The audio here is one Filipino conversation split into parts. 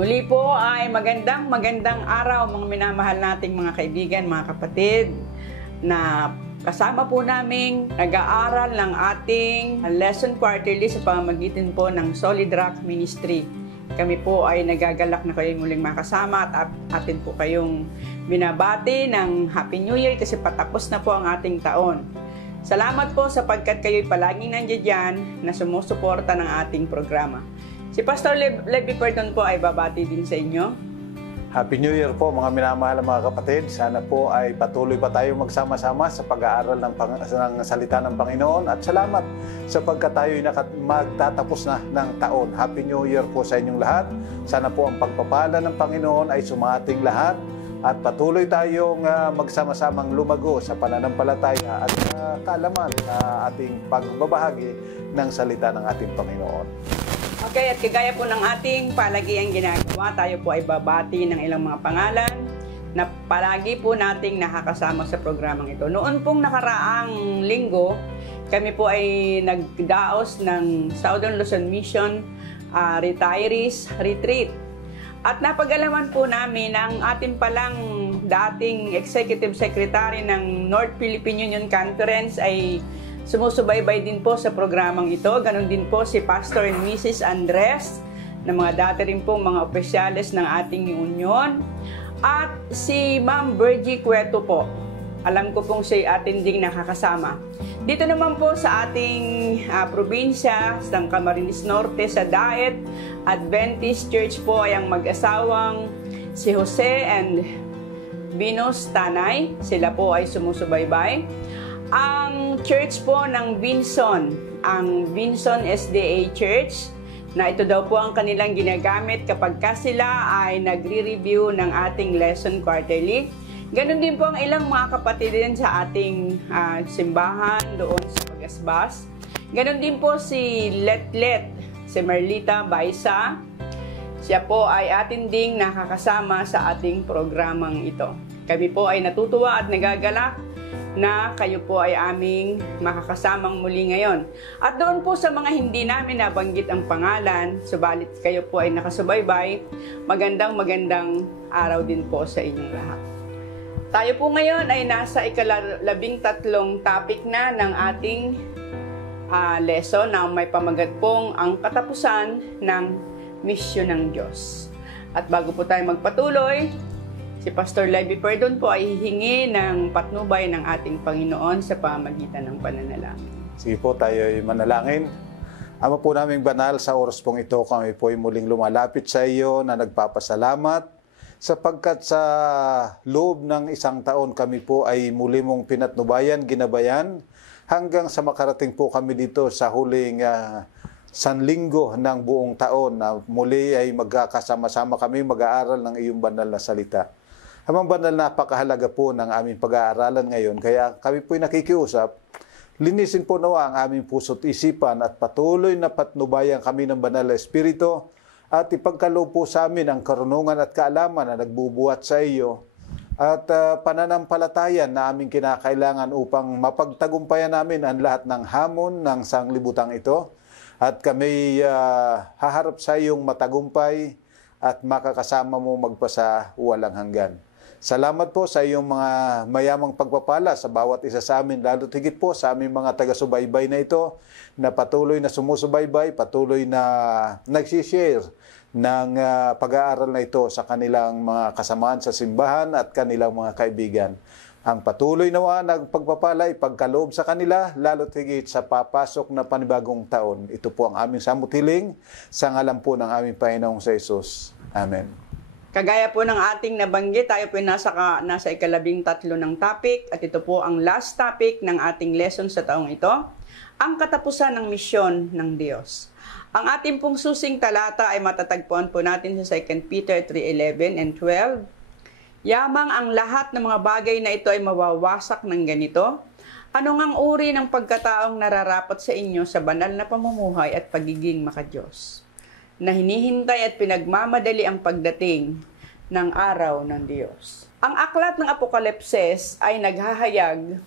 Muli po ay magandang araw mga minamahal nating mga kaibigan, mga kapatid, na kasama po naming nag-aaral ng ating lesson quarterly sa pamamagitan po ng Solid Rock Ministry. Kami po ay nagagalak na kayong muling makasama at atin po kayong binabati ng Happy New Year kasi patapos na po ang ating taon. Salamat po sapagkat kayo'y palaging nandiyan dyan na sumusuporta ng ating programa. Si Pastor Levi Perdon po ay babati din sa inyo. Happy New Year po mga minamahal mga kapatid. Sana po ay patuloy pa tayong magsama-sama sa pag-aaral ng salita ng Panginoon. At salamat sapagkat tayo'y magtatapos na ng taon. Happy New Year po sa inyong lahat. Sana po ang pagpapala ng Panginoon ay sumating lahat. At patuloy tayong magsama-samang lumago sa pananampalataya at kaalaman na ating pagbabahagi ng salita ng ating Panginoon. Okay, at kagaya po ng ating palagiang ginagawa, tayo po ay babati ng ilang mga pangalan na palagi po nating nakakasama sa programang ito. Noon pong nakaraang linggo, kami po ay nagdaos ng Southern Luzon Mission Retirees Retreat. At napag-alaman po namin ang ating palang dating Executive Secretary ng North Philippine Union Conference ay sumusubaybay din po sa programang ito. Ganon din po si Pastor and Mrs. Andres na mga dati rin pong mga opisyales ng ating union. At si Ma'am Virgie Cueto po. Alam ko pong siya atin ding nakakasama. Dito naman po sa ating probinsya, sa Camarines Norte, sa Daet Adventist Church po ay ang mag-asawang si Jose and Venus Tanay. Sila po ay sumusubaybay. Ang church po ng Vinson, ang Vinson SDA Church, na ito daw po ang kanilang ginagamit kapag sila ay nagre-review ng ating lesson quarterly. Ganon din po ang ilang mga kapatid din sa ating simbahan doon sa Pagasbas. Ganon din po si Letlet, si Merlita Baisa. Siya po ay atin ding nakakasama sa ating programang ito. Kami po ay natutuwa at nagagalak na kayo po ay aming makakasamang muli ngayon. At doon po sa mga hindi namin nabanggit ang pangalan, subalit kayo po ay nakasubaybay, magandang araw din po sa inyong lahat. Tayo po ngayon ay nasa ika-13 topic na ng ating lesson na may pamagat pong ang katapusan ng misyon ng Diyos. At bago po tayo magpatuloy, si Pastor Levi Perdon po ay hihingi ng patnubay ng ating Panginoon sa pamamagitan ng pananalangin. Sige po, tayo ay manalangin. Ama po naming banal, sa oras pong ito, kami po ay muling lumalapit sa iyo na nagpapasalamat sapagkat sa loob ng isang taon kami po ay muli mong pinatnubayan, ginabayan, hanggang sa makarating po kami dito sa huling sanlinggo ng buong taon na muli ay magkakasama-sama kami mag-aaral ng iyong banal na salita. Amang banal, napakahalaga po ng aming pag-aaralan ngayon. Kaya kami po'y nakikiusap, linisin po nawa ang aming puso't isipan at patuloy na patnubayan kami ng banal na Espiritu at ipagkaloob po sa amin ang karunungan at kaalaman na nagbubuhat sa iyo at pananampalatayan na aming kinakailangan upang mapagtagumpayan namin ang lahat ng hamon ng sanglibutang ito. At kami haharap sa iyong matagumpay at makakasama mo magpasa walang hanggan. Salamat po sa iyong mga mayamang pagpapala sa bawat isa sa amin, lalo tigit po sa aming mga taga-subaybay na ito, na patuloy na sumusubaybay, patuloy na nagsishare ng pag-aaral na ito sa kanilang mga kasamaan sa simbahan at kanilang mga kaibigan. Ang patuloy nawa ng pagpapala, ipagkaloob sa kanila, lalo tigit sa papasok na panibagong taon. Ito po ang aming samutiling sa ngalan po ng aming Panginoong sa Jesus. Amen. Kagaya po ng ating nabanggit, tayo po nasa ika-13 ng topic at ito po ang last topic ng ating lesson sa taong ito, ang katapusan ng misyon ng Diyos. Ang ating pong susing talata ay matatagpuan po natin sa 2 Peter 3:11 and 12. Yamang ang lahat ng mga bagay na ito ay mawawasak ng ganito, ano ngang uri ng pagkataong nararapat sa inyo sa banal na pamumuhay at pagiging makadiyos, na hinihintay at pinagmamadali ang pagdating ng araw ng Diyos. Ang aklat ng Apokalipses ay naghahayag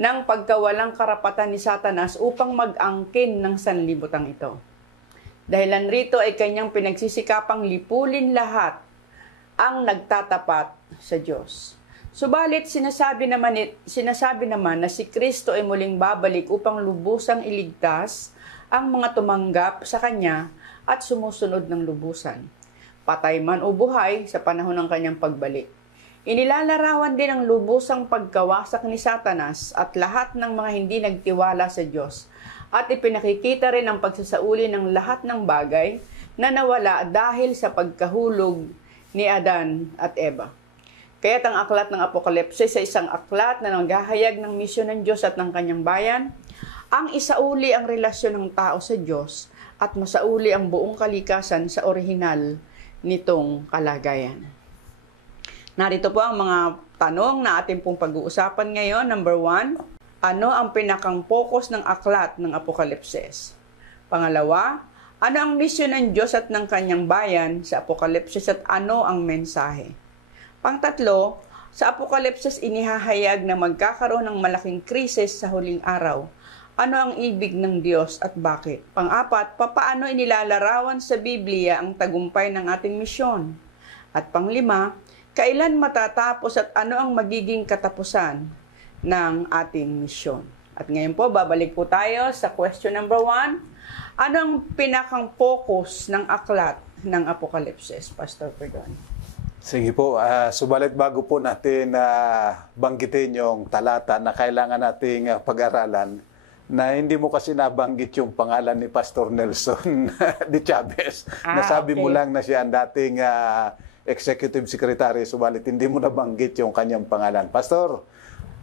ng pagkawalang karapatan ni Satanas upang mag-angkin ng sanlibutan ito. Dahilan rito ay kanyang pinagsisikapang lipulin lahat ang nagtatapat sa Diyos. Subalit sinasabi naman na si Kristo ay muling babalik upang lubusang iligtas ang mga tumanggap sa Kanya at sumusunod ng lubusan, patay man o buhay sa panahon ng Kanyang pagbalik. Inilalarawan din ang lubusang pagkawasak ni Satanas at lahat ng mga hindi nagtiwala sa Diyos, at ipinakikita rin ang pagsasauli ng lahat ng bagay na nawala dahil sa pagkahulog ni Adan at Eva. Kaya't ang aklat ng Apokalipsis ay isang aklat na naghahayag ng misyon ng Diyos at ng Kanyang bayan, ang isauli ang relasyon ng tao sa Diyos at masauli ang buong kalikasan sa orihinal nitong kalagayan. Narito po ang mga tanong na ating pong pag-uusapan ngayon. Number 1, ano ang pinakang focus ng aklat ng Apokalipsis? Pangalawa, ano ang misyon ng Diyos at ng Kanyang bayan sa Apokalipsis at ano ang mensahe? Pangtatlo, sa Apokalipsis inihahayag na magkakaroon ng malaking krisis sa huling araw. Ano ang ibig ng Diyos at bakit? Pang-apat, papaano inilalarawan sa Biblia ang tagumpay ng ating misyon? At panglima, kailan matatapos at ano ang magiging katapusan ng ating misyon? At ngayon po, babalik po tayo sa question number 1. Ano ang pinakang focus ng aklat ng Apokalipsis, Pastor Perdon? Sige po, subalit bago po natin banggitin yung talata na kailangan nating pag-aralan, na hindi mo kasi nabanggit yung pangalan ni Pastor Nelson de Chavez. Nasabi mo lang na siya ang dating Executive Secretary, subalit hindi mo nabanggit yung kanyang pangalan. Pastor,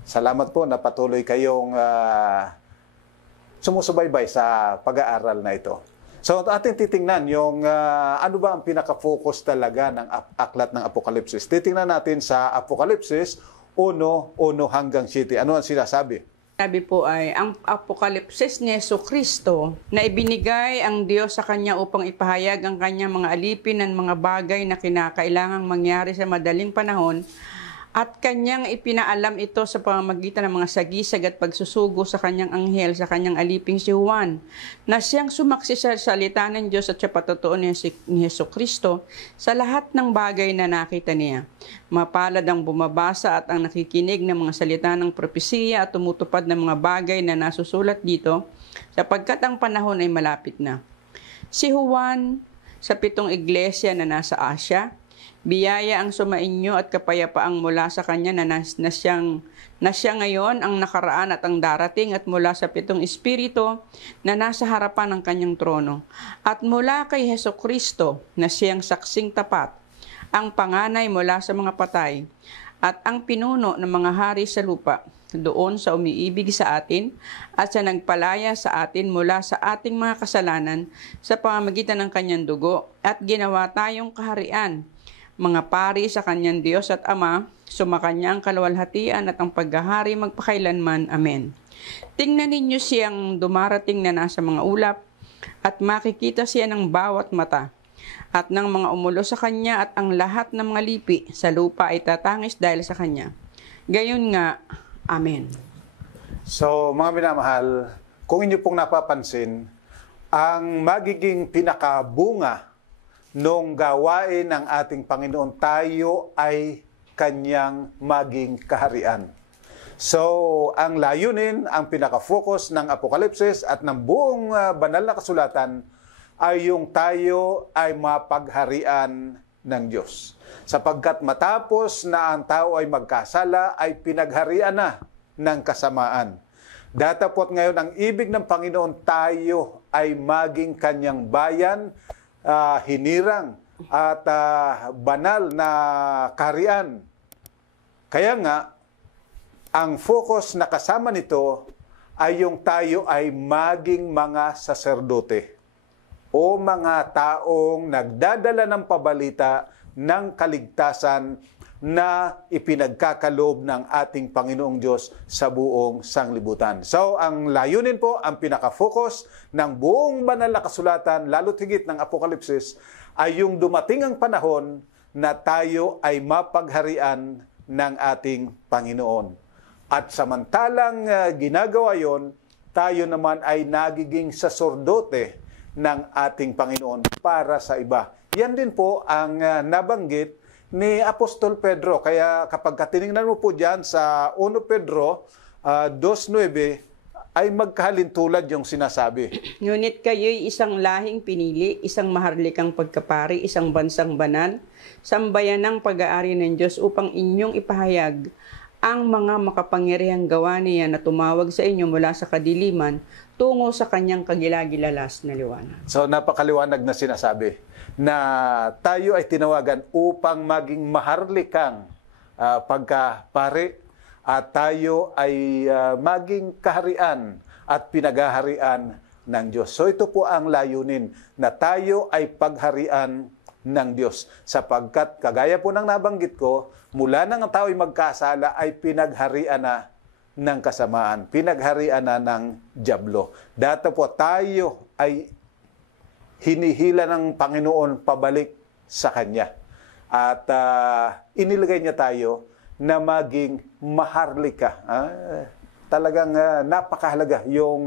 salamat po na patuloy kayong sumusubaybay sa pag-aaral na ito. So ating titingnan yung ano ba ang pinaka-focus talaga ng aklat ng Apokalipsis. Titingnan natin sa Apokalipsis 1:1 hanggang 7. Ano ang sinasabi? Sabi po ay, ang Apokalipsis ni Jesucristo na ibinigay ang Diyos sa Kanya upang ipahayag ang Kanyang mga alipin ng mga bagay na kinakailangang mangyari sa madaling panahon, at Kanyang ipinaalam ito sa pamamagitan ng mga sagisag at pagsusugo sa Kanyang anghel sa Kanyang aliping si Juan, na siyang sumaksi sa salita ng Diyos at sa patotoo ni Jesucristo sa lahat ng bagay na nakita niya. Mapalad ang bumabasa at ang nakikinig ng mga salita ng propesiya at tumutupad ng mga bagay na nasusulat dito, sapagkat ang panahon ay malapit na. Si Juan sa 7 iglesia na nasa Asia, biyaya ang sumainyo at kapayapaang mula sa Kanya na siya ngayon ang nakaraan at ang darating, at mula sa 7 espiritu na nasa harapan ng Kanyang trono, at mula kay Jesucristo na siyang saksing tapat, ang panganay mula sa mga patay, at ang pinuno ng mga hari sa lupa, doon sa umiibig sa atin at sa nagpalaya sa atin mula sa ating mga kasalanan sa pamamagitan ng Kanyang dugo, at ginawa tayong kaharian, mga pari sa Kanyang Diyos at Ama, sumakanya ang kaluwalhatian at ang paghahari magpakailanman. Amen. Tingnan ninyo siyang dumarating na nasa mga ulap, at makikita siya ng bawat mata, at ng mga umulo sa Kanya, at ang lahat ng mga lipi sa lupa ay tatangis dahil sa Kanya. Gayon nga. Amen. So, mga minamahal, kung inyo pong napapansin, ang magiging pinakabunga nung gawain ng ating Panginoon, tayo ay Kanyang maging kaharian. So, ang layunin, ang pinaka-focus ng Apokalipsis at ng buong banal na kasulatan ay yung tayo ay mapagharian ng Diyos. Sapagkat matapos na ang tao ay magkasala, ay pinagharian na ng kasamaan. Datapot ngayon ang ibig ng Panginoon, tayo ay maging Kanyang bayan, hinirang at banal na kaharian. Kaya nga, ang focus na kasama nito ay yung tayo ay maging mga saserdote o mga taong nagdadala ng pabalita ng kaligtasan na ipinagkakaloob ng ating Panginoong Diyos sa buong sanglibutan. So, ang layunin po, ang pinaka-focus ng buong banal na kasulatan, lalo't higit ng Apokalipsis, ay yung dumating ang panahon na tayo ay mapagharian ng ating Panginoon. At samantalang ginagawa yon, tayo naman ay nagiging saserdote ng ating Panginoon para sa iba. Yan din po ang nabanggit ni Apostol Pedro. Kaya kapag tinignan mo po dyan sa 1 Pedro 2:9, ay magkahalintulad yung sinasabi. Ngunit kayo'y isang lahing pinili, isang maharlikang pagkapari, isang bansang banal, sambayanang pag-aari ng Diyos upang inyong ipahayag ang mga makapangyarihang gawa niya na tumawag sa inyo mula sa kadiliman tungo sa kanyang kagilagilalas na liwanag. So napakaliwanag na sinasabi na tayo ay tinawagan upang maging maharlikang pagkapari, at tayo ay maging kaharian at pinagaharian ng Diyos. So ito po ang layunin, na tayo ay pagharian ng Diyos. Sapagkat kagaya po ng nabanggit ko, mula nang tao ay magkasala ay pinagharian na ng kasamaan, pinagharian na ng dyablo. Dito po tayo ay hinihila ng Panginoon pabalik sa Kanya. At inilagay niya tayo na maging maharlika. Talagang napakahalaga yung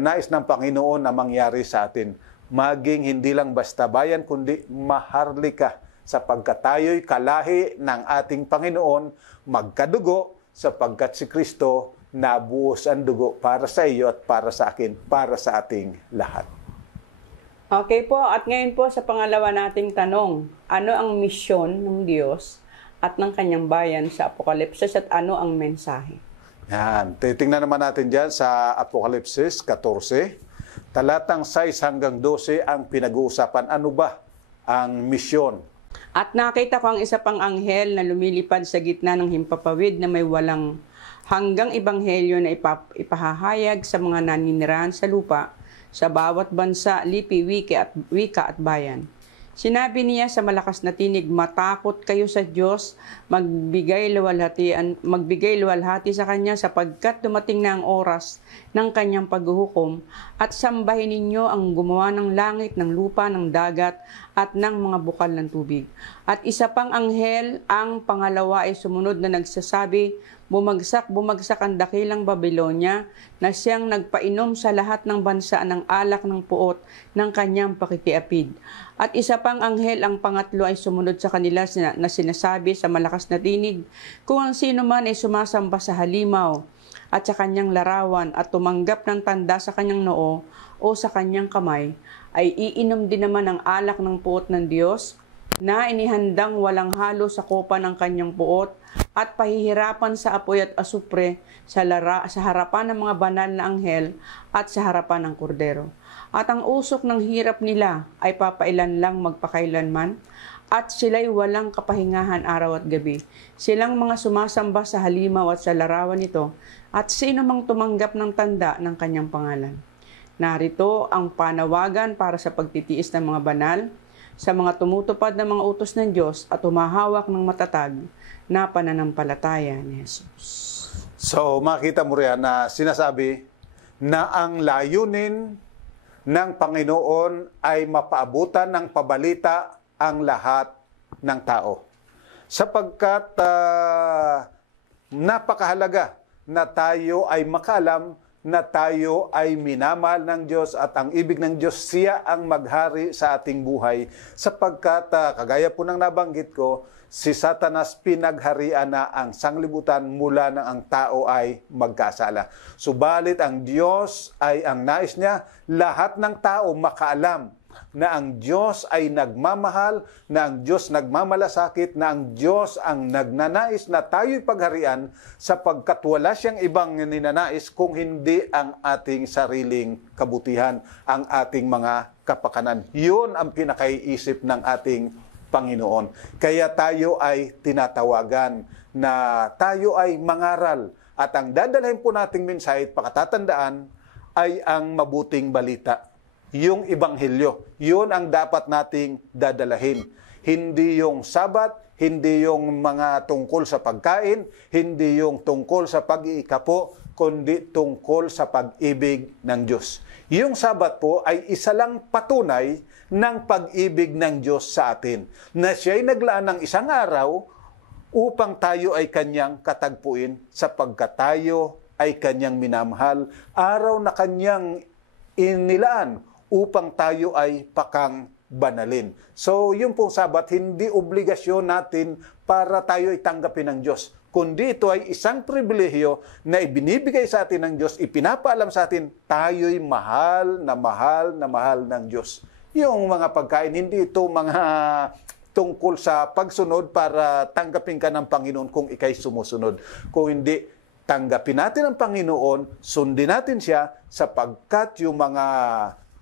nais ng Panginoon na mangyari sa atin. Maging hindi lang basta bayan, kundi maharlika, sapagkat tayo'y kalahi ng ating Panginoon, magkadugo, sapagkat si Kristo nabuhos ang dugo para sa iyo at para sa akin, para sa ating lahat. Okay po, at ngayon po sa pangalawa nating tanong, ano ang misyon ng Diyos at ng kanyang bayan sa Apokalipsis at ano ang mensahe? Yan. Titingnan naman natin dyan sa Apokalipsis 14, talatang 6 hanggang 12 ang pinag-uusapan. Ano ba ang misyon? At nakita ko ang isa pang anghel na lumilipad sa gitna ng himpapawid na may walang hanggang ebanghelyo na ipahahayag sa mga naninirahan sa lupa, sa bawat bansa, lipi, wika at bayan. Sinabi niya sa malakas na tinig, matakot kayo sa Diyos, magbigay luwalhati sa Kanya sapagkat dumating na ang oras ng Kanyang paghuhukom, at sambahin ninyo ang gumawa ng langit, ng lupa, ng dagat, at ng mga bukal ng tubig. At isa pang anghel, ang pangalawa ay sumunod na nagsasabi, bumagsak ang dakilang Babilonya na siyang nagpainom sa lahat ng bansa ng alak ng puot ng kanyang pakikiapid. At isa pang anghel, ang pangatlo, ay sumunod sa kanila na sinasabi sa malakas na tinig, kung ang sino man ay sumasamba sa halimaw at sa kanyang larawan at tumanggap ng tanda sa kanyang noo o sa kanyang kamay, ay iinom din naman ng alak ng puot ng Diyos na inihandang walang halo sa kopa ng kanyang puot, at pahihirapan sa apoy at asupre sa harapan ng mga banal na anghel at sa harapan ng kordero. At ang usok ng hirap nila ay papailan lang magpakailanman, at sila'y walang kapahingahan araw at gabi. Silang mga sumasamba sa halimaw at sa larawan nito, at sino mang tumanggap ng tanda ng kanyang pangalan. Narito ang panawagan para sa pagtitiis ng mga banal, sa mga tumutupad ng mga utos ng Diyos at humahawak ng matatag na pananampalataya ni Jesus. So makita mo riyan na sinasabi na ang layunin ng Panginoon ay mapaabutan ng pabalita ang lahat ng tao. Sapagkat napakahalaga na tayo ay makaalam na tayo ay minamahal ng Diyos, at ang ibig ng Diyos, siya ang maghari sa ating buhay. Sapagkat, kagaya po ng nabanggit ko, si Satanas pinagharian na ang sanglibutan mula nang ang tao ay magkasala. Subalit ang Diyos ay ang nais niya, lahat ng tao makaalam na ang Diyos ay nagmamahal, na ang Diyos nagmamalasakit, na ang Diyos ang nagnanais na tayo'y pagharian, sapagkat wala siyang ibang ninanais kung hindi ang ating sariling kabutihan, ang ating mga kapakanan. Yun ang pinakaiisip ng ating Panginoon. Kaya tayo ay tinatawagan na tayo ay mangaral, at ang dadalhin po nating mensahe at pakatatandaan ay ang mabuting balita. Yung ebanghelyo, yun ang dapat nating dadalahin. Hindi yung Sabat, hindi yung mga tungkol sa pagkain, hindi yung tungkol sa pag-iikapo, kundi tungkol sa pag-ibig ng Diyos. Yung Sabat po ay isa lang patunay ng pag-ibig ng Diyos sa atin, na siya'y naglaan ng isang araw upang tayo ay kanyang katagpuin, sapagkat tayo ay kanyang minamahal, araw na kanyang inilaan upang tayo ay pakang banalin. So, yung pong Sabat, hindi obligasyon natin para tayo itanggapin ng Diyos. Kundi ito ay isang pribilehyo na ibinibigay sa atin ng Diyos, ipinapaalam sa atin, tayo'y mahal na mahal na mahal ng Diyos. Yung mga pagkain, hindi ito mga tungkol sa pagsunod para tanggapin ka ng Panginoon kung ikay sumusunod. Kung hindi, tanggapin natin ang Panginoon, sundin natin siya sapagkat yung mga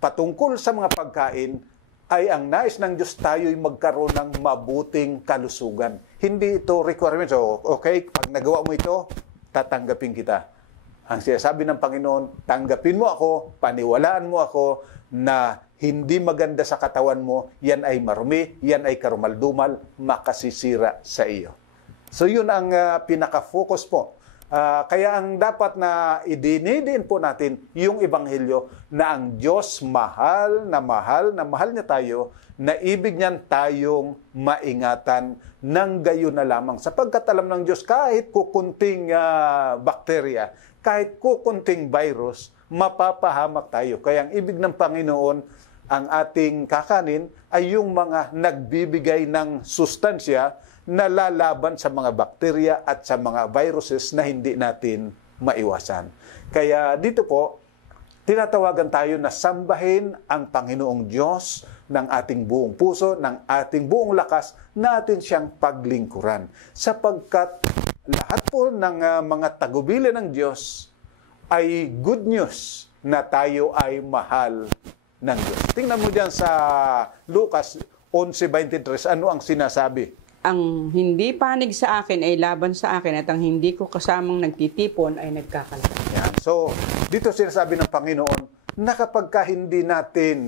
patungkol sa mga pagkain ay ang nais ng Diyos tayo'y magkaroon ng mabuting kalusugan. Hindi ito requirement. So, okay, pag nagawa mo ito, tatanggapin kita. Ang sinasabi ng Panginoon, tanggapin mo ako, paniwalaan mo ako na hindi maganda sa katawan mo, yan ay marumi, yan ay karumaldumal, makasisira sa iyo. So yun ang pinaka-focus po. Kaya ang dapat na idinidiin po natin yung Ebanghelyo na ang Diyos mahal na mahal niya tayo, na ibig niyan tayong maingatan ng gayon na lamang. Sapagkat alam ng Diyos kahit kukunting bakterya, kahit kukunting virus, mapapahamak tayo. Kaya ang ibig ng Panginoon, ang ating kakanin ay yung mga nagbibigay ng sustansya na lalaban sa mga bakterya at sa mga viruses na hindi natin maiwasan. Kaya dito po, tinatawagan tayo na sambahin ang Panginoong Diyos ng ating buong puso, ng ating buong lakas, na atin siyang paglingkuran. Sapagkat lahat po ng mga tagubilin ng Diyos ay good news na tayo ay mahal ng Diyos. Tingnan mo dyan sa Lucas 11:23, ano ang sinasabi? Ang hindi panig sa akin ay laban sa akin, at ang hindi ko kasamang nagtitipon ay nagkakalat. Yan. So, dito sinasabi ng Panginoon na kapag hindi natin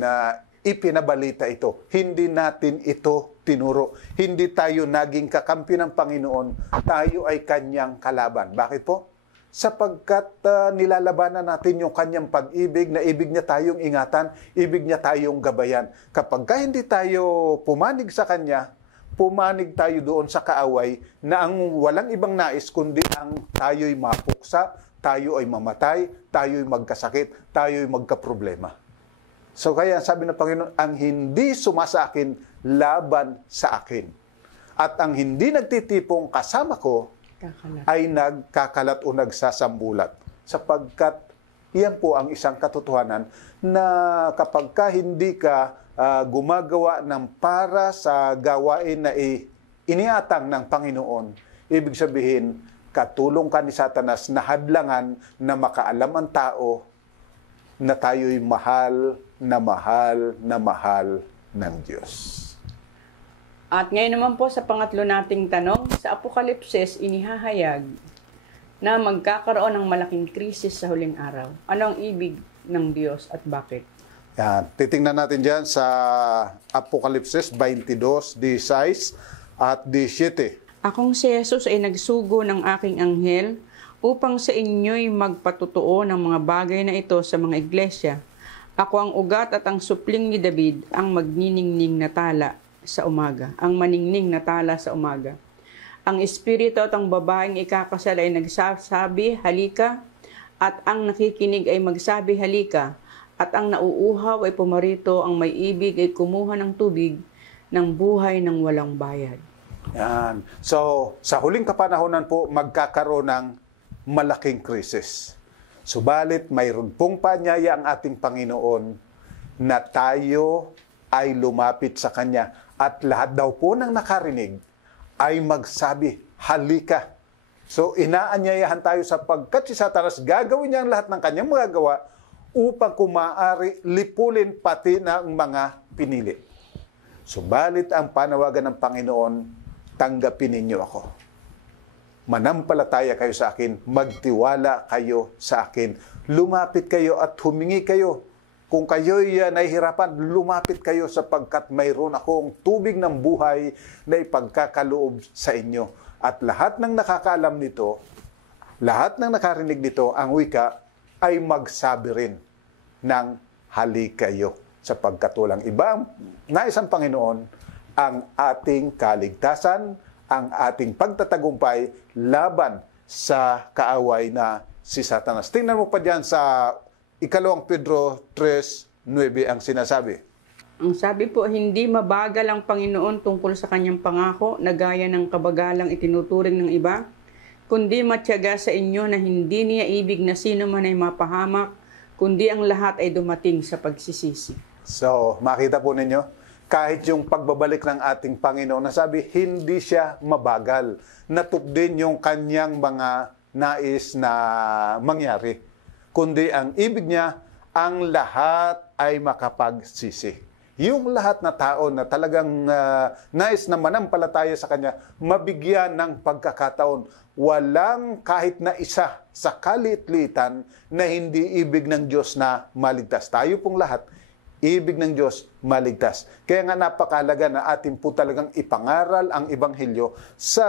ipinabalita ito, hindi natin ito tinuro, hindi tayo naging kakampi ng Panginoon, tayo ay kanyang kalaban. Bakit po? Sapagkat nilalabanan natin yung kanyang pag-ibig, na ibig niya tayong ingatan, ibig niya tayong gabayan. Kapag hindi tayo pumanig sa kanya, pumanig tayo doon sa kaaway na ang walang ibang nais kundi ang tayo'y mapuksa, tayo ay mamatay, tayo'y magkasakit, tayo'y magkaproblema. So kaya sabi ng Panginoon, ang hindi sumasa akin, laban sa akin. At ang hindi nagtitipong kasama ko, ay nagkakalat o nagsasambulat. Sapagkat iyan po ang isang katotohanan na kapag hindi ka gumagawa ng para sa gawain na iniatang ng Panginoon, ibig sabihin, katulong ka ni Satanas na hadlangan na makaalam ang tao na tayo'y mahal na mahal na mahal ng Diyos. At ngayon naman po sa pangatlo nating tanong, sa Apokalipsis inihahayag na magkakaroon ng malaking krisis sa huling araw. Ano ang ibig ng Diyos at bakit? Yan. Titingnan natin dyan sa Apokalipsis 22:16 at 17. Akong si Jesus ay nagsugo ng aking anghel upang sa inyo'y magpatutuo ng mga bagay na ito sa mga iglesia. Ako ang ugat at ang supling ni David, ang magniningning na tala sa umaga, ang maningning na tala sa umaga. Ang espiritu at ang babaeng ikakasal ay nagsasabi, halika, at ang nakikinig ay magsabi, halika, at ang nauuhaw ay pumarito, ang may ibig ay kumuha ng tubig ng buhay ng walang bayad. Yan. So, sa huling kapanahonan po, magkakaroon ng malaking krisis. Subalit, mayroon pong paanyaya ang ating Panginoon na tayo ay lumapit sa Kanya. At lahat daw po ng nakarinig ay magsabi, halika. So, inaanyayahan tayo sapagkat si Satanas gagawin niya ang lahat ng kanyang magagawa upang kumaari lipulin pati ng mga pinili. Subalit ang panawagan ng Panginoon, tanggapin ninyo ako. Manampalataya kayo sa akin, magtiwala kayo sa akin. Lumapit kayo at humingi kayo. Kung kayo'y nahihirapan, lumapit kayo sapagkat mayroon akong tubig ng buhay na ipagkakaloob sa inyo. At lahat ng nakakaalam nito, lahat ng nakarinig nito, ang wika, ay magsabi rin ng halika kayo. Sapagkat walang iba nais ang Panginoon, ang ating kaligtasan, ang ating pagtatagumpay laban sa kaaway na si Satanas. Tingnan mo pa diyan sa 2 Pedro 3, 9 ang sinasabi. Ang sabi po, hindi mabagal ang Panginoon tungkol sa kanyang pangako na gaya ng kabagalang itinuturing ng iba, kundi matyaga sa inyo na hindi niya ibig na sino man ay mapahamak, kundi ang lahat ay dumating sa pagsisisi. So, makita po ninyo, kahit yung pagbabalik ng ating Panginoon, nasabi, hindi siya mabagal. Natupdin yung kanyang mga nais na mangyari. Kundi ang ibig niya, ang lahat ay makapagsisi. Yung lahat na tao na talagang nais na manampalataya sa Kanya, mabigyan ng pagkakataon. Walang kahit na isa sa kaliit-liitan na hindi ibig ng Diyos na maligtas. Tayo pong lahat, ibig ng Diyos maligtas. Kaya nga napakahalaga na atin po talagang ipangaral ang Ebanghelyo sa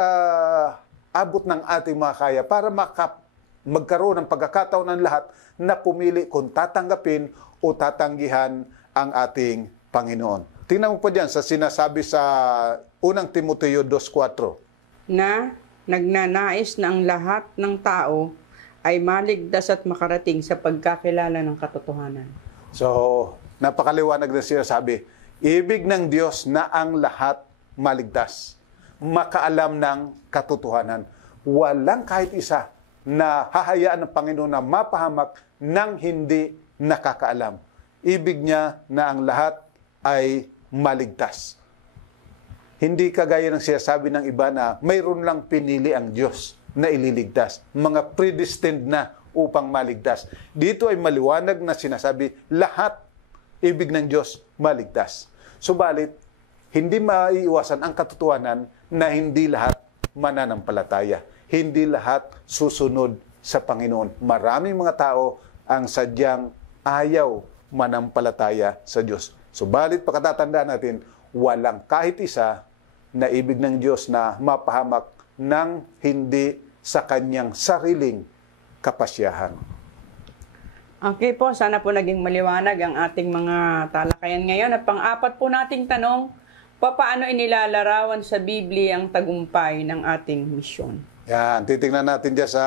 abot ng ating mga kaya para magkaroon ng pagkakataon ng lahat na pumili kung tatanggapin o tatanggihan ang ating Panginoon. Tingnan mo po dyan sa sinasabi sa 1 Timoteo 2:4. Na nagnanais na ang lahat ng tao ay maligtas at makarating sa pagkakilala ng katotohanan. So, napakaliwanag na sinasabi. Ibig ng Diyos na ang lahat maligtas, makaalam ng katotohanan. Walang kahit isa na hahayaan ng Panginoon na mapahamak nang hindi nakakaalam. Ibig niya na ang lahat ay maligtas. Hindi kagaya ng sinasabi ng iba na mayroon lang pinili ang Diyos na ililigtas. Mga predestined na upang maligtas. Dito ay maliwanag na sinasabi, lahat ibig ng Diyos maligtas. Subalit, hindi maiiwasan ang katotohanan na hindi lahat mananampalataya. Hindi lahat susunod sa Panginoon. Maraming mga tao ang sadyang ayaw manampalataya sa Diyos. Subalit, pagkatatandaan natin, walang kahit isa na ibig ng Diyos na mapahamak ng hindi sa kanyang sariling kapasyahan. Okay po, sana po naging maliwanag ang ating mga talakayan ngayon. At pang-apat po nating tanong, papaano inilalarawan sa Biblia ang tagumpay ng ating misyon? Yan, titingnan natin dyan sa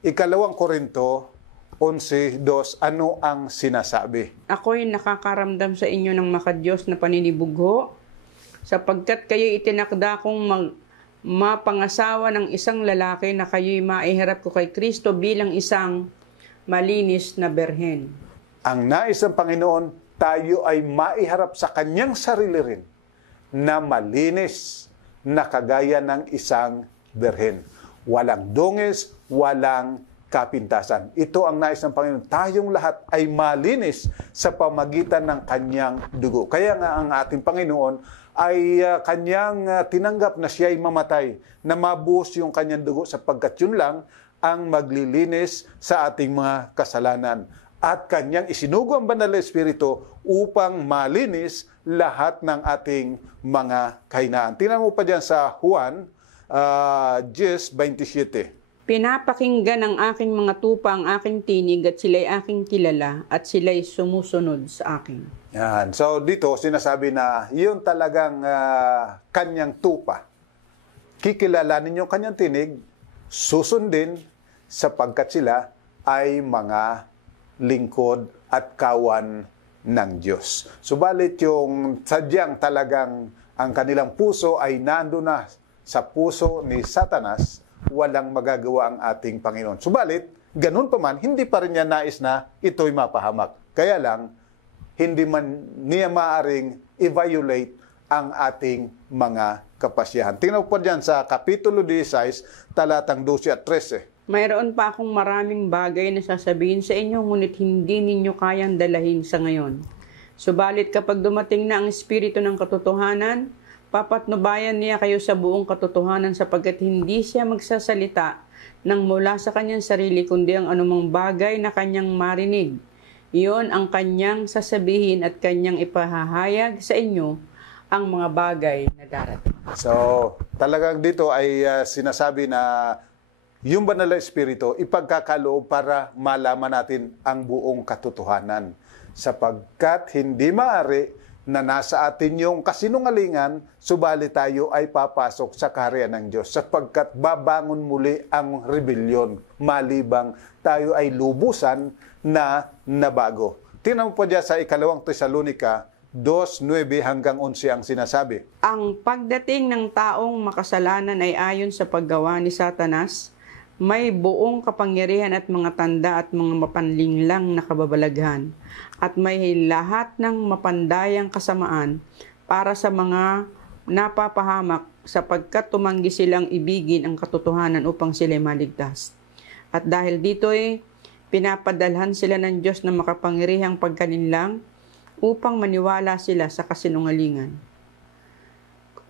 2 Korinto 11:2, ano ang sinasabi? Ako'y nakakaramdam sa inyo ng makadiyos na paninibugho, sapagkat kayo'y itinakda kong mapangasawa ng isang lalaki na kayo'y maiharap ko kay Kristo bilang isang malinis na berhen. Ang nais ng Panginoon, tayo ay maiharap sa kanyang sarili rin na malinis na kagaya ng isang berhen. Walang dungis, walang kapintasan. Ito ang nais ng Panginoon. Tayong lahat ay malinis sa pamagitan ng kanyang dugo. Kaya nga ang ating Panginoon ay kanyang tinanggap na siya ay mamatay, na mabuhos yung kanyang dugo sapagkat yun lang ang maglilinis sa ating mga kasalanan. At kanyang isinugo ang banal na Espiritu upang malinis lahat ng ating mga kahinaan. Tingnan mo pa dyan sa Juan 10:27. Pinapakinggan ng aking mga tupa ang aking tinig at sila'y aking kilala at sila'y sumusunod sa akin. Yan. So dito sinasabi na yun talagang kanyang tupa. Kikilalanin yung kanyang tinig, susundin sapagkat sila ay mga lingkod at kawan ng Diyos. Subalit yung sadyang talagang ang kanilang puso ay nando na sa puso ni Satanas, walang magagawa ang ating Panginoon. Subalit, ganun pa man, hindi pa rin niya nais na ito'y mapahamak. Kaya lang, hindi man niya maaring i-violate ang ating mga kapasyahan. Tingnan po dyan sa Kapitulo 16, talatang 12 at 13. Mayroon pa akong maraming bagay na sasabihin sa inyo, ngunit hindi ninyo kayang dalahin sa ngayon. Subalit kapag dumating na ang Espiritu ng katotohanan, papatnubayan niya kayo sa buong katotohanan sapagkat hindi siya magsasalita ng mula sa kanyang sarili kundi ang anumang bagay na kanyang marinig. Iyon ang kanyang sasabihin at kanyang ipahahayag sa inyo ang mga bagay na darating. So, talagang dito ay sinasabi na yung banal na Espiritu ipagkakaloob para malaman natin ang buong katotohanan. Sapagkat hindi maaari na nasa atin yung kasinungalingan, subalit tayo ay papasok sa kaharian ng Diyos sapagkat babangon muli ang rebellion, malibang tayo ay lubusan na nabago. Tingnan mo po dyan sa ikalawang Tesalonika 2:9 hanggang 11 ang sinasabi. Ang pagdating ng taong makasalanan ay ayon sa paggawa ni Satanas, may buong kapangyarihan at mga tanda at mga mapanlinglang na kababalaghan, at may lahat ng mapandayang kasamaan para sa mga napapahamak sapagkat tumanggi silang ibigin ang katotohanan upang sila maligtas. At dahil dito'y pinapadalhan sila ng Diyos na makapangyarihang pagkalinlang upang maniwala sila sa kasinungalingan,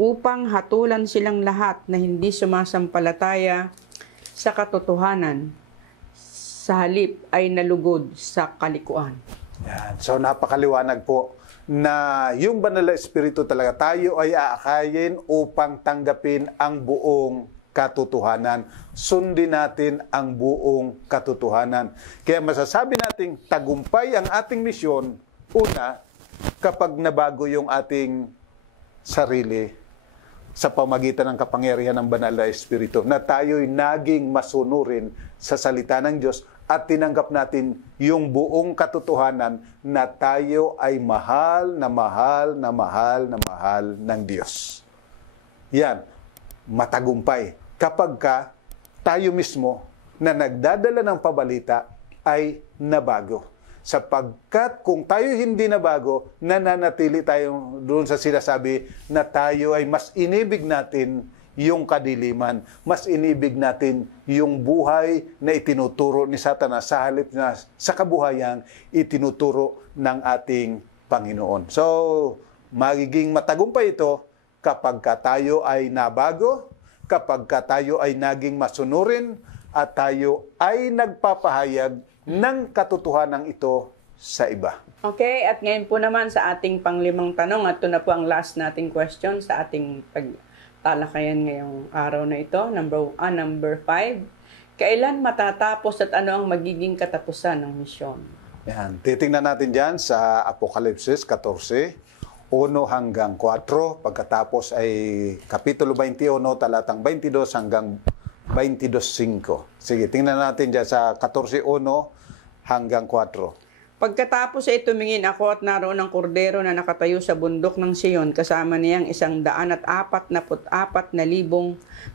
upang hatulan silang lahat na hindi sumasampalataya sa katotohanan, sa halip ay nalugod sa kalikuan. Yan. So napakaliwanag po na yung banal na espiritu talaga tayo ay aakayin upang tanggapin ang buong katotohanan. Sundin natin ang buong katotohanan. Kaya masasabi nating tagumpay ang ating misyon, una, kapag nabago yung ating sarili sa pamagitan ng kapangyarihan ng banal na espiritu, na tayo'y naging masunurin sa salita ng Diyos at tinanggap natin yung buong katotohanan na tayo ay mahal na mahal na mahal na mahal ng Diyos. Yan, matagumpay. Kapag tayo mismo na nagdadala ng pabalita ay nabago. Sapagkat kung tayo hindi nabago, nananatili tayo doon sa sinasabi na tayo ay mas inibig natin yung kadiliman. Mas inibig natin yung buhay na itinuturo ni Satanas sa halip na sa kabuhayang itinuturo ng ating Panginoon. So, magiging matagumpay ito kapag tayo ay nabago, kapag tayo ay naging masunurin, at tayo ay nagpapahayag ng katotohanan ito sa iba. Okay, at ngayon po naman sa ating panglimang tanong, at ito na po ang last nating question sa ating talakayan ngayong araw na ito. Number 5. Kailan matatapos at ano ang magiging katapusan ng misyon? Yan. Titingnan natin dyan sa Apokalipsis 14, 1 hanggang 4. Pagkatapos ay Kapitulo 21, talatang 22 hanggang 22.5. Sige, tingnan natin dyan sa 14.1 hanggang 4. Pagkatapos ay tumingin ako at naroon ang kordero na nakatayo sa bundok ng Siyon, kasama niyang 144,000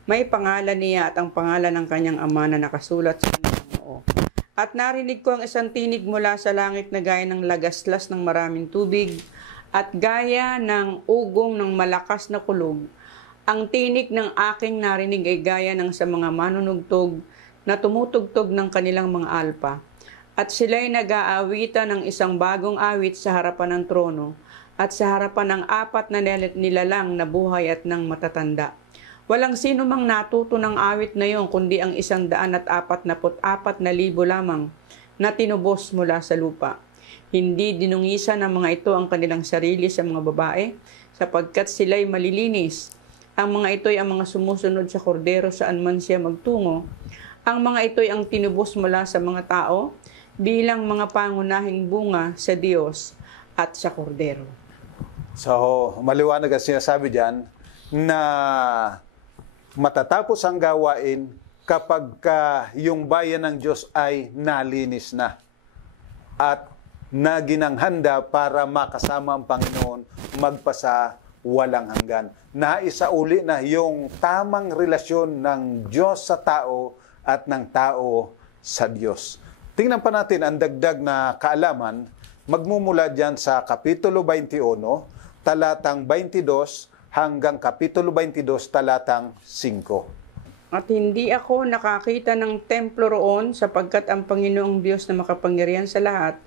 may pangalan niya at ang pangalan ng kanyang ama na nakasulat sa kanyang noo. At narinig ko ang isang tinig mula sa langit na gaya ng lagaslas ng maraming tubig at gaya ng ugong ng malakas na kulog. Ang tinig ng aking narinig ay gaya ng sa mga manunugtog na tumutugtog ng kanilang mga alpa. At sila'y nag-aawitan ng isang bagong awit sa harapan ng trono at sa harapan ng 4 na nilalang na buhay at ng matatanda. Walang sino mang natuto ng awit na iyon kundi ang 144,000 lamang na tinubos mula sa lupa. Hindi dinungisan ng mga ito ang kanilang sarili sa mga babae sapagkat sila'y malilinis. Ang mga ito'y ang mga sumusunod sa kordero saan man siya magtungo. Ang mga ito'y ang tinubos mula sa mga tao bilang mga pangunahing bunga sa Diyos at sa kordero. So, maliwanag ang sinasabi dyan na matatapos ang gawain kapag yung bayan ng Diyos ay nalinis na at naginanghanda para makasama ang Panginoon magpasa walang hanggan. Naisauli na yung tamang relasyon ng Diyos sa tao at ng tao sa Diyos. Tingnan pa natin ang dagdag na kaalaman, magmumula dyan sa Kapitulo 21, talatang 22 hanggang Kapitulo 22, talatang 5. At hindi ako nakakita ng templo roon sapagkat ang Panginoong Diyos na makapangyarihan sa lahat,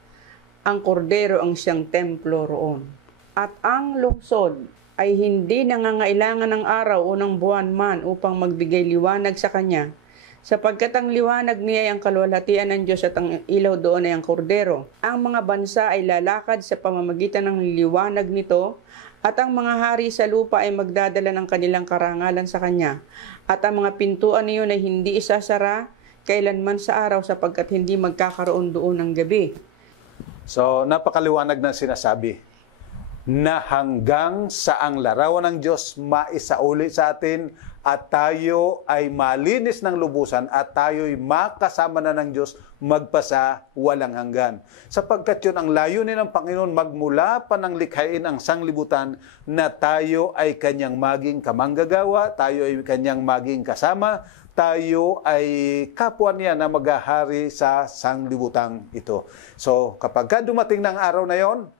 ang kordero ang siyang templo roon. At ang lungsod ay hindi nangangailangan ng araw o ng buwan man upang magbigay liwanag sa kanya, sapagkat ang liwanag niya ay ang kaluwalhatian ng Diyos at ang ilaw doon ay ang kordero. Ang mga bansa ay lalakad sa pamamagitan ng liwanag nito, at ang mga hari sa lupa ay magdadala ng kanilang karangalan sa kanya. At ang mga pintuan niyon ay hindi isasara kailanman sa araw sapagkat hindi magkakaroon doon ng gabi. So, napakaliwanag na sinasabi. na hanggang sa ang larawan ng Diyos maisauli sa atin at tayo ay malinis ng lubusan at tayo'y makasama na ng Diyos magpasa walang hanggan. Sapagkat yun ang layunin ng Panginoon magmula pa ng likhain ang sanglibutan na tayo ay kanyang maging kamanggagawa, tayo ay kanyang maging kasama, tayo ay kapwa niya na maghahari sa sanglibutang ito. So kapag dumating ng araw na yon,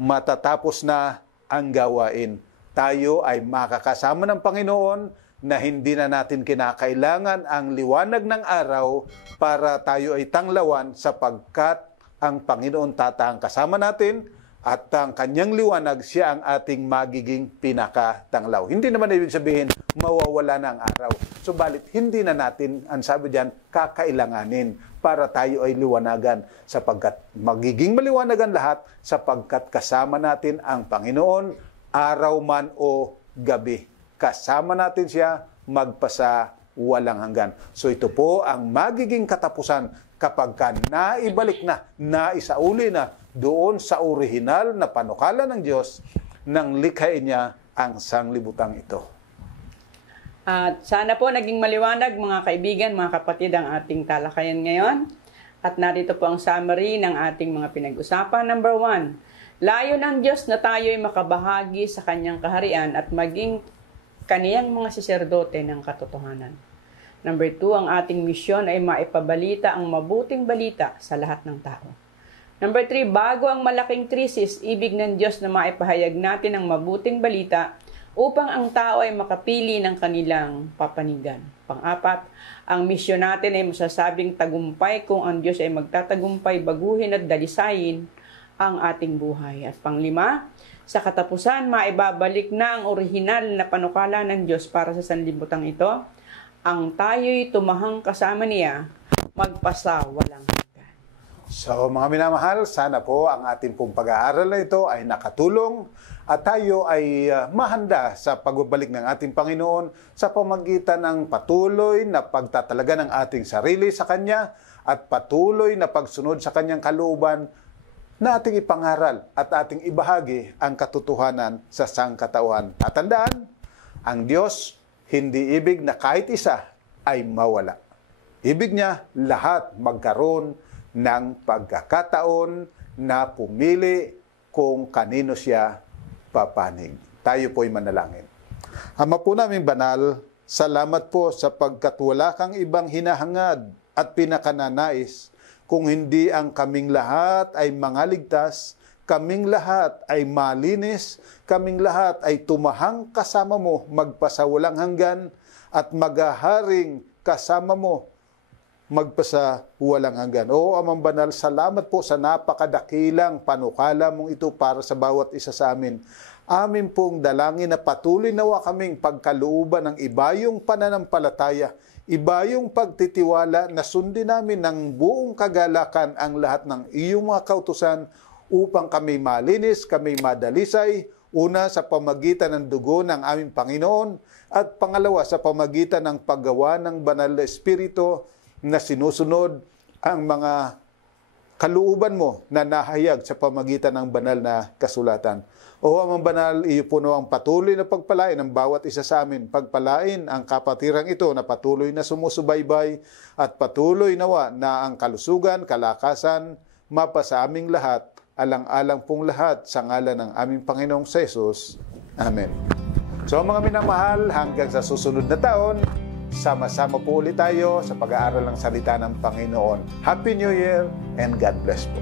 matatapos na ang gawain. Tayo ay makakasama ng Panginoon na hindi na natin kinakailangan ang liwanag ng araw para tayo ay tanglawan sapagkat ang Panginoon tataang kasama natin at ang kanyang liwanag siya ang ating magiging pinakatanglaw. Hindi naman ibig sabihin mawawala na ang araw. Subalit hindi na natin, ang sabi diyan, kakailanganin para tayo ay liwanagan sapagkat magiging maliwanagan lahat sapagkat kasama natin ang Panginoon araw man o gabi. Kasama natin siya magpasa walang hanggan. So ito po ang magiging katapusan kapag naibalik na, naisauli na doon sa orihinal na panukala ng Diyos nang likhain niya ang sanglibutang ito. At sana po naging maliwanag mga kaibigan, mga kapatid ang ating talakayan ngayon. At narito po ang summary ng ating mga pinag-usapan. Number 1, layo ng Diyos na tayo'y makabahagi sa kanyang kaharian at maging kaniyang mga saserdote ng katotohanan. Number 2, ang ating misyon ay maipabalita ang mabuting balita sa lahat ng tao. Number 3, bago ang malaking krisis, ibig ng Diyos na maipahayag natin ang mabuting balita upang ang tao ay makapili ng kanilang papanigan. Pang-apat, ang misyon natin ay masasabing tagumpay kung ang Diyos ay magtatagumpay, baguhin at dalisayin ang ating buhay. At pang-lima, sa katapusan, maibabalik na ang orihinal na panukala ng Diyos para sa sanlibutan ito. Ang tayo'y tumahang kasama niya, magpasa walang hanggan. So mga minamahal, sana po ang ating pong pag-aaral na ito ay nakatulong at tayo ay mahanda sa pagbabalik ng ating Panginoon sa pamagitan ng patuloy na pagtatalaga ng ating sarili sa Kanya at patuloy na pagsunod sa Kanyang kalooban na ating ipangaral at ating ibahagi ang katotohanan sa sangkatauhan. At tandaan, ang Diyos hindi ibig na kahit isa ay mawala. Ibig niya lahat magkaroon ng pagkakataon na pumili kung kanino siya papanig. Tayo po'y manalangin. Ama po naming banal, salamat po sapagkat wala kang ibang hinahangad at pinakananais kung hindi ang kaming lahat ay mangaligtas, kaming lahat ay malinis, kaming lahat ay tumahang kasama mo magpasawalang hanggan at maghaharing kasama mo magpasa walang hanggan. Oo, Amang Banal, salamat po sa napakadakilang panukala mong ito para sa bawat isa sa amin. Amin pong dalangin na patuloy nawa kaming pagkalooban ng ibayong pananampalataya, ibayong pagtitiwala na sundin namin ng buong kagalakan ang lahat ng iyong mga kautusan upang kami malinis, kami madalisay, una sa pamagitan ng dugo ng aming Panginoon at pangalawa sa pamagitan ng paggawa ng banal na Espiritu na sinusunod ang mga kalooban mo na nahayag sa pamagitan ng banal na kasulatan. O Amang Banal, iyo po ang patuloy na pagpalain ng bawat isa sa amin. Pagpalain ang kapatirang ito na patuloy na sumusubaybay at patuloy nawa na ang kalusugan, kalakasan, mapa sa aming lahat, alang-alang pong lahat sa ngalan ng aming Panginoong Jesus. Amen. So mga minamahal, hanggang sa susunod na taon, sama-sama po ulit tayo sa pag-aaral ng salita ng Panginoon. Happy New Year and God bless po.